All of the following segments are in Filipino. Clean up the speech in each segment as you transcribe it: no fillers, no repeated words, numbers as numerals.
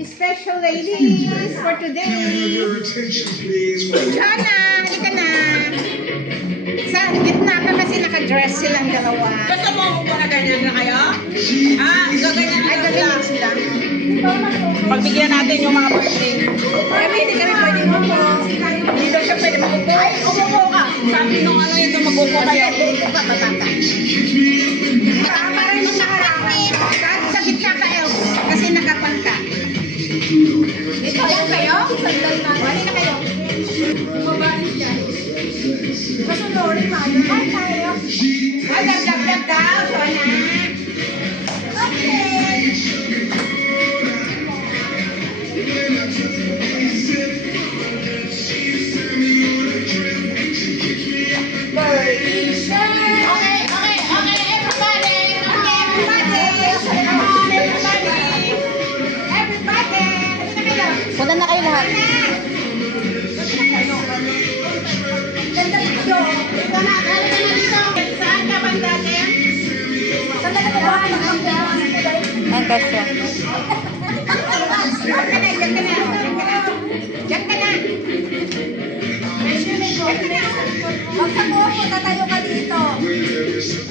Special ladies for today. Jana, halika na. Sa gitna ka kasi nakadress silang dalawa. Gusto mo po na ganyan na kayo? Gaganyan na Gaganyan sila. Pagbigyan natin yung mga birthday. Kami hindi kami pwede umupo. Hindi daw siya pwede magupo. Ay, umupo ka. Sabi nung ano yun, magupo kayo. Umupo ka, babata. Para yung nakarakit. Kahit sa gitna ka, El. Kasi nakapal ka. Ito, yan kayo? Wali na kayo. Mabalis yan. Masunurin mo. Ay, tayo. Ay, dag daw. Sona. Okay. Punta na kayo lahat. Saan ka banda, Jem? Saan na ba? Ang kasya. Diyan ka na. Diyan ka na. Huwag sa mo, punta tayo ka dito.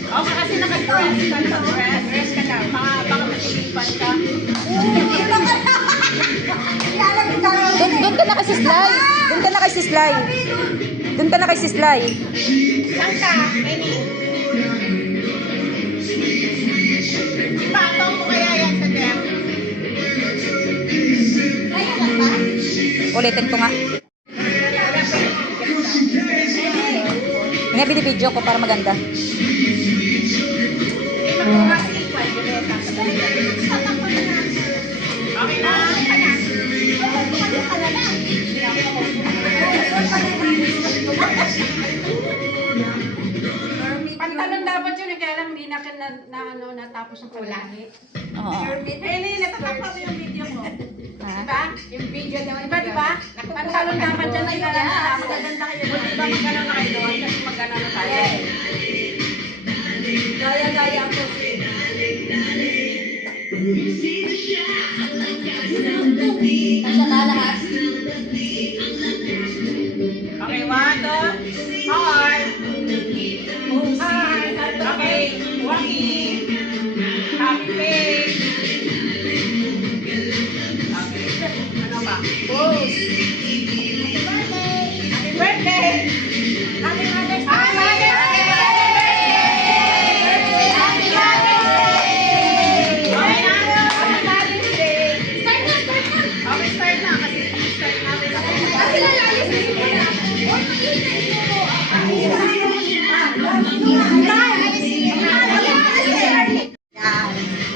Okay, kasi naka-dress ka na. Dress ka na. Baka matilipan ka. Doon ka na kay Sislay. Doon ka na kay Sislay. Doon ka na kay Sislay. Saan ka? Amy? Ipatong mo kaya yan sa Jem? Kaya lang ba? Ulitin ko nga. Nga binibidyo ko para maganda. Okay na? Pantalon dapat yun, kaya lang hindi natapos ang kulani. Oo. Eli, natatapos yung video mo. Ha? Diba? Yung video daw. Diba? Pantalon dapat dyan na yun. Magaganda kayo. Diba magkano na kayo doon? Kasi magkano na tayo. Gaya-gaya ako. Kasya na lahat. Okay, 1, 2, heart. Okay, walking. Happy face. Okay, ano ba? Pose. Happy birthday! Happy Mother's Day! Happy Mother's Day! Happy Mother's Day! Okay na? Happy Mother's Day! Start na! Okay, start na. Kasi start natin. Kasi lalayas na yung muna. Huwag mag-iinay mo.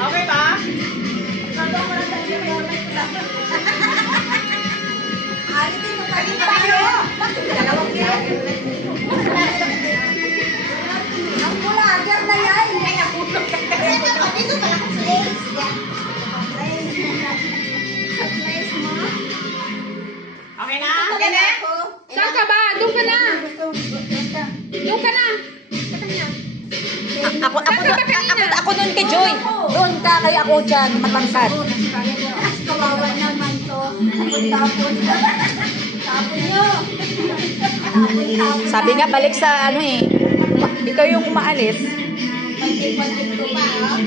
Okay ba? Okay na? Okay na? Saan ka ba? Doon ka na. Doon ka na. Ako doon kay Joy. Doon ka kay ako dyan, matangkad. Kawawa naman to. Tapon. Tapon nyo. Sabi nga, balik sa ano eh. Ikaw yung umaalis. Pagkipagkip ko pa, oh.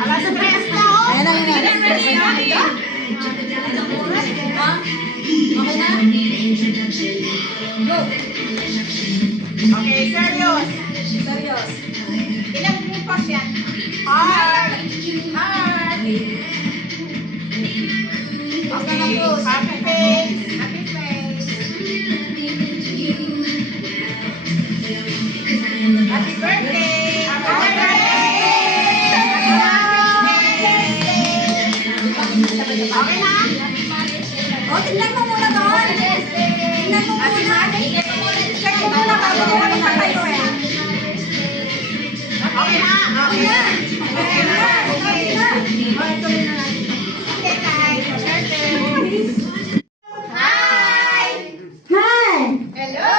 Alas sa press na, oh! Ayan na, ayan na. Ha? Okay na? Go. Okay, serious. Serious. Ilang bukas yan? Heart. Heart! Okay na po. Happy face. Happy face! Happy birthday! Happy birthday! Okay na? O, tignan mo muna doon. Tignan mo muna. Check mo muna bago mo ulit pa tayo eh. Okay na? Okay na. Okay na. Okay na. Okay, guys. Birthday! Hi! Hi! Hello!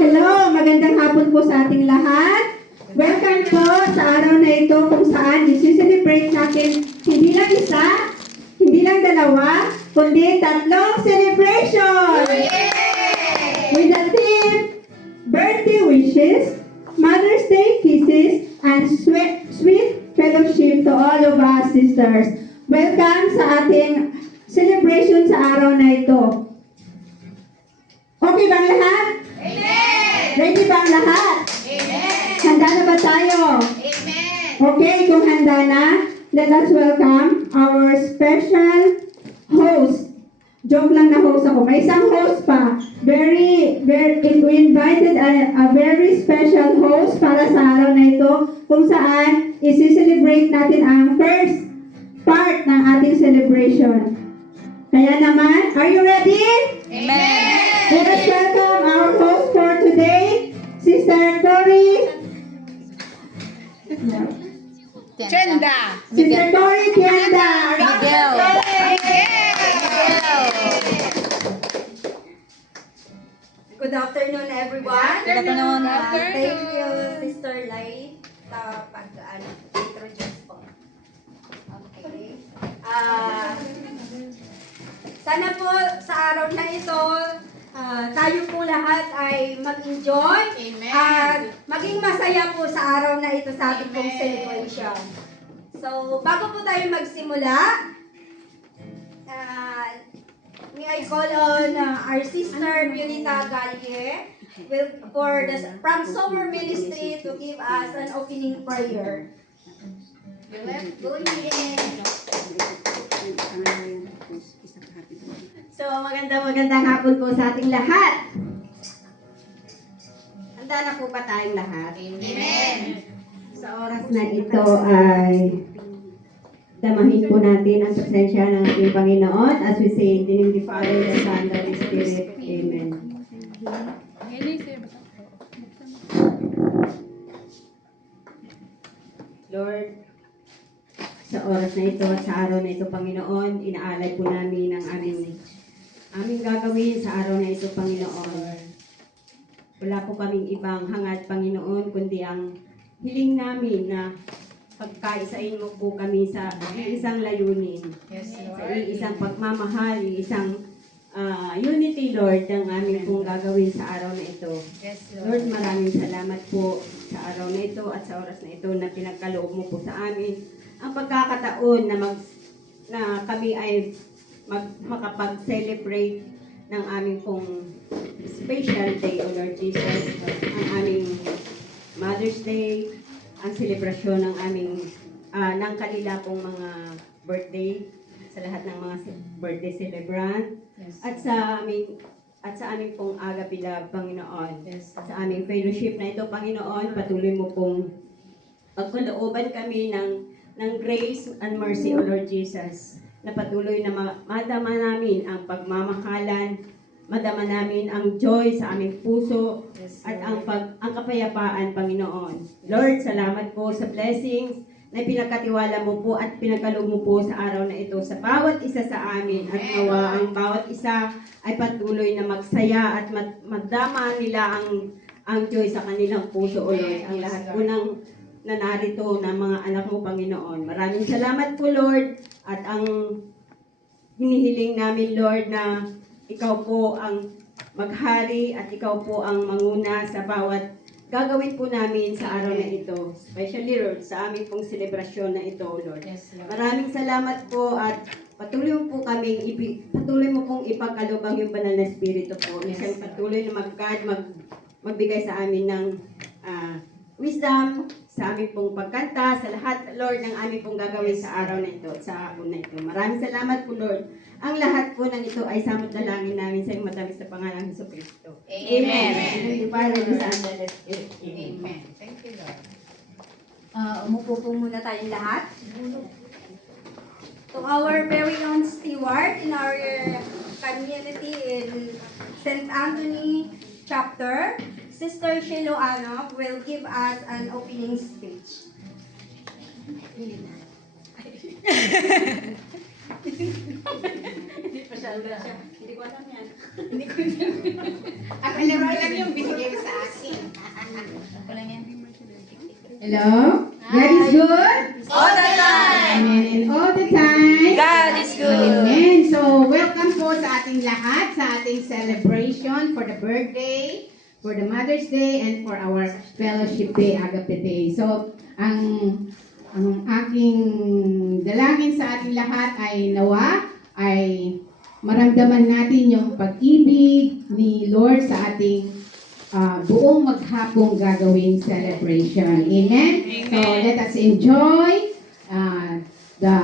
Hello! Magandang hapon po sa ating lahat. Welcome po sa araw na ito kung saan isi-celebrate natin dalawa, kundi tatlong celebration! With the theme, birthday wishes, Mother's Day kisses, and sweet fellowship to all of us sisters. Welcome sa ating celebration sa araw na ito. Okay bang lahat? Amen! Ready bang lahat? Amen! Handa na ba tayo? Amen! Okay, kung handa na, let us welcome our special host. Joke lang na host ako. May isang host pa. We invited a very special host para sa araw na ito kung saan isi-celebrate natin ang first part ng ating celebration. Kaya naman, are you ready? Amen! Let us welcome our host for today, Sister Cory. Chenda! Sister Cory Tienda. Miguel. Good afternoon, everyone. Good afternoon. Thank you, Sister Lai, sa pag-introduce po. Okay. Sana po sa araw na ito, tayo po lahat ay mag-enjoy Amen. at maging masaya po sa araw na ito sa ating pong celebration. So, bago po tayo magsimula, may I call on our sister Violeta Galle from Summer Ministry to give us an opening prayer. Go ahead. So, magandang hapon po sa ating lahat. Handa na po ba tayong lahat? Amen! Sa oras na ito ay damahin po natin ang presensya ng ating Panginoon as we say in the name of the Father, the Son, and the Holy Spirit. Amen. Lord, sa oras na ito, sa araw na ito, Panginoon, inaalay po namin ang aming gagawin sa araw na ito, Panginoon. Wala po kaming ibang hangad, Panginoon, kundi ang hiling namin na pagkaisain mo po kami sa isang layunin, Yes, sa isang pagmamahal, isang unity, Lord, ang aming pong gagawin sa araw na ito. Yes, Lord, maraming salamat po sa araw na ito at sa oras na ito na pinagkaloob mo po sa amin ang pagkakataon na kami ay makapag-celebrate ng aming pong special day, O Lord Jesus, ang aming Mother's Day, ang selebrasyon ng ng kanila pong mga birthday sa lahat ng mga birthday celebrant at sa aming pong Aga Beloved, Panginoon. Sa aming fellowship na ito, Panginoon, patuloy mo pong pagkalooban kami ng grace and mercy, O Lord Jesus, na patuloy na madama namin ang pagmamahalan, madama namin ang joy sa aming puso, at ang kapayapaan, Panginoon. Lord, salamat po sa blessings na pinagkatiwala mo po at pinagkaloob mo po sa araw na ito sa bawat isa sa amin, at nawa ang bawat isa ay patuloy na magsaya at madama nila ang joy sa kanilang puso, O Lord. Ang lahat po ng narito na mga anak mo, Panginoon. Maraming salamat po, Lord, at ang hinihiling namin, Lord, na ikaw po ang maghari at ikaw po ang manguna sa bawat gagawin po namin sa araw na ito. Especially, Lord, sa aming pong selebrasyon na ito, Lord. Maraming salamat po at patuloy mo pong ipagkalubang yung banal na espiritu po. Isang patuloy na magbigay sa amin ng wisdom, sa aming pong pagkanta, sa lahat, Lord, ng aming pong gagawin sa araw na ito, sa hapon na ito. Maraming salamat po, Lord. Ang lahat po ng ito ay samot dalangin namin sa iyong matamis na pangalan ng Jesucristo. Amen. Amen. Amen. Thank you, Lord. Umupo po muna tayong lahat. To our very own steward in our community in St. Anthony chapter, Sister Shiloh Anok will give us an opening speech. Hindi ko alam yan. Ang alam ko lang yung binigay mo sa akin. Hello? God is good? All the time! Amen. And all the time? God is good. Amen. tayong lahat sa ating celebration for the birthday, for the Mother's Day, and for our Fellowship Day, Agape Day. So, ang aking dalangin sa ating lahat ay nawa, ay maramdaman natin yung pag-ibig ni Lord sa ating buong maghapong gagawing celebration. Amen? So, let us enjoy the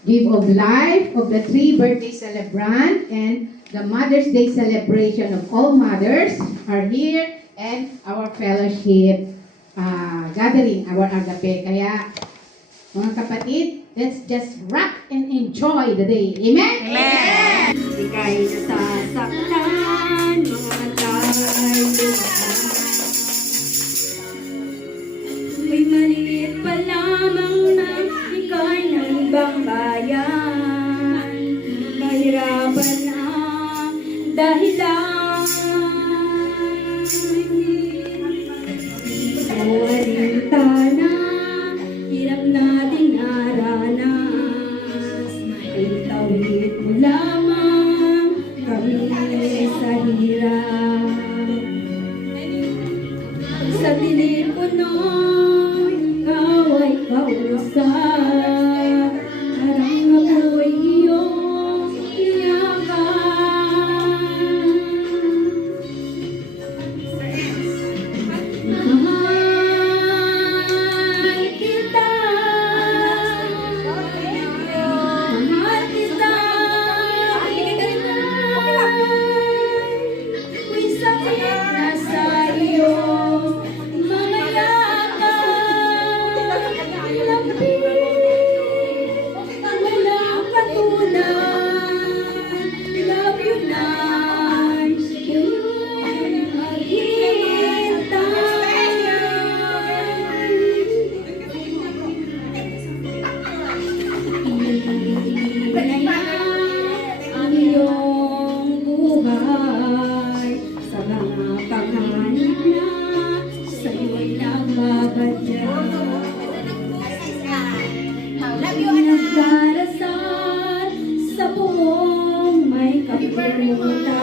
gift of life of the 3 birthday celebrant, and the Mother's Day celebration of all mothers are here, and our fellowship gathering, our agape. Kaya, mga kapatid, let's just rock and enjoy the day. Amen? Amen. Ika'y nasasaktan, mga tayo may maliit pa lamang na ika'y ng ibang bayan. Mahirapan ang dahilan. O alintana, hirap natin naranas. Ay tawid mo lamang kami sa hirap. Sa telepono'y ikaw ay kausap. Parang ako'y iyong iyakan. Mahal kita. Mahal kita. Minsan nasa iyo mga yakan. Lapit, walang katulad. Love you night, ang iyong buhay sa mga panghanip na sa'yo'y nagbabadya. Nagdarasal sa buong may kapulutan.